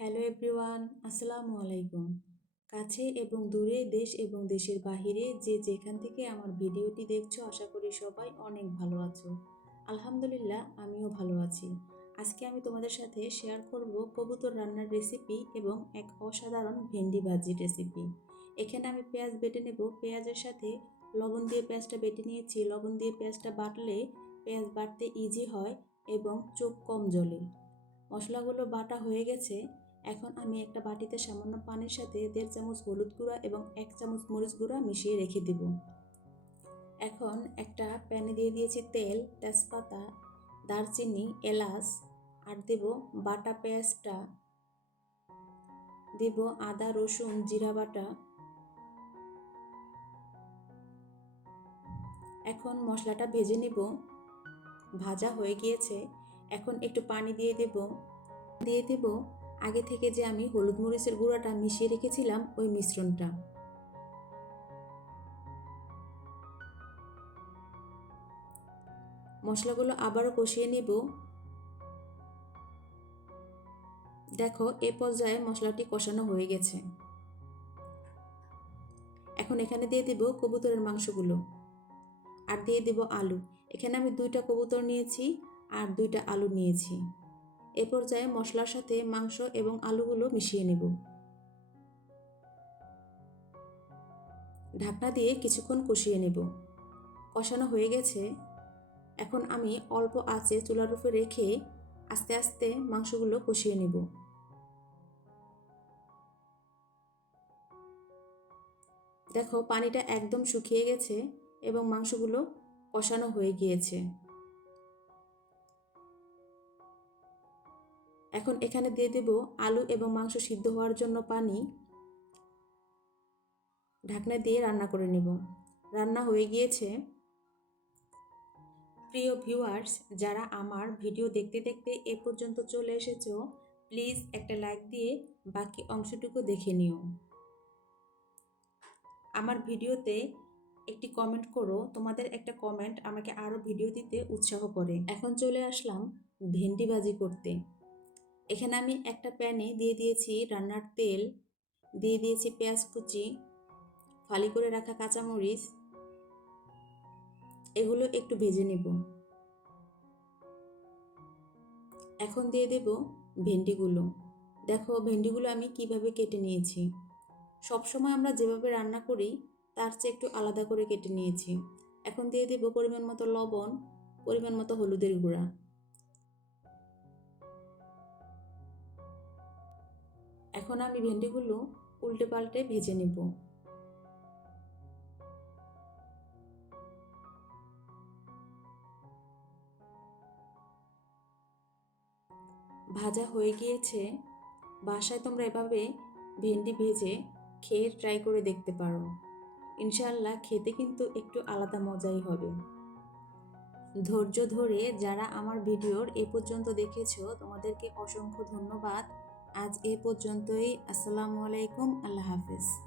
Hello everyone, আসসালামু আলাইকুম। কাছে এবং দূরে দেশ এবং দেশের বাহিরে যে যেখান থেকে আমার ভিডিওটি দেখছ, আশা করি সবাই অনেক ভালো আছো। আলহামদুলিল্লাহ, আমিও ভালো আছি। আজকে আমি তোমাদের সাথে শেয়ার করব কবুতর রান্নার রেসিপি এবং এক অসাধারণ ভেন্ডি ভাজির রেসিপি এখানে আমি পেঁয়াজ বেটে নেব। পেঁয়াজের সাথে লবণ দিয়ে পেঁয়াজটা বেটে নিয়েছি। লবণ দিয়ে পেঁয়াজটা বাটলে পেঁয়াজ বাটতে ইজি হয় এবং চোখ কম জ্বলে। মশলাগুলো বাটা হয়ে গেছে। এখন আমি একটা বাটিতে সামান্য পানির সাথে দেড় চামচ হলুদ গুঁড়া এবং এক চামচ মরিচ গুঁড়া মিশিয়ে রেখে দেব। এখন একটা প্যানে দিয়ে দিয়েছি তেল, তেজপাতা, দারচিনি, এলাচ, আর দেব বাটা পেঁয়াজটা। দেব আদা, রসুন, জিরা বাটা। এখন মশলাটা ভেজে নেব। ভাজা হয়ে গিয়েছে। এখন একটু পানি দিয়ে দেব। দিয়ে দেব আগে থেকে যে আমি হলুদ মরিচের গুঁড়াটা মিশিয়ে রেখেছিলাম ওই মিশ্রণটা। মশলাগুলো আবারও কষিয়ে নেব। দেখো, এ পর্যায়ে মশলাটি কষানো হয়ে গেছে। এখন এখানে দিয়ে দেব কবুতরের মাংসগুলো। আর দিয়ে দেব আলু। এখানে আমি দুইটা কবুতর নিয়েছি আর দুইটা আলু নিয়েছি। এ পর্যায়ে মশলার সাথে মাংস এবং আলুগুলো মিশিয়ে নেব। ঢাকনা দিয়ে কিছুক্ষণ কষিয়ে নেব। কষানো হয়ে গেছে। এখন আমি অল্প আঁচে চুলার উপরে রেখে আস্তে আস্তে মাংসগুলো কষিয়ে নেব। দেখো, পানিটা একদম শুকিয়ে গেছে এবং মাংসগুলো কষানো হয়ে গিয়েছে। এখন এখানে দিয়ে দেব আলু এবং মাংস সিদ্ধ হওয়ার জন্য পানি। ঢাকনা দিয়ে রান্না করে নেব। রান্না হয়ে গিয়েছে। প্রিয় ভিউয়ার্স, যারা আমার ভিডিও দেখতে দেখতে এ পর্যন্ত চলে এসেছ, প্লিজ একটা লাইক দিয়ে বাকি অংশটুকু দেখে নিও। আমার ভিডিওতে একটি কমেন্ট করো, তোমাদের একটা কমেন্ট আমাকে আরও ভিডিও দিতে উৎসাহ করে। এখন চলে আসলাম ভেন্ডি ভাজি করতে। এখানে আমি একটা প্যানে দিয়ে দিয়েছি রান্নার তেল, দিয়ে দিয়েছি পেঁয়াজ কুচি, ফালি করে রাখা কাঁচামরিচ। এগুলো একটু ভেজে নেব। এখন দিয়ে দেব ভেন্ডিগুলো। দেখো ভেন্ডিগুলো আমি কীভাবে কেটে নিয়েছি। সবসময় আমরা যেভাবে রান্না করি, তার চেয়ে একটু আলাদা করে কেটে নিয়েছি। এখন দিয়ে দেব পরিমাণ মতো লবণ, পরিমাণ মতো হলুদের গুঁড়া। এখন আমি ভেন্ডিগুলো উল্টে পাল্টে ভেজে নেব। ভাজা হয়ে গিয়েছে। বাসায় তোমরা এভাবে ভেন্ডি ভেজে খেয়ে ট্রাই করে দেখতে পারো। ইনশাল্লাহ খেতে কিন্তু একটু আলাদা মজাই হবে। ধৈর্য ধরে যারা আমার ভিডিওর এ পর্যন্ত দেখেছ, তোমাদেরকে অসংখ্য ধন্যবাদ। আজ এ পর্যন্তই। আসসালামু আলাইকুম। আল্লাহ হাফিজ।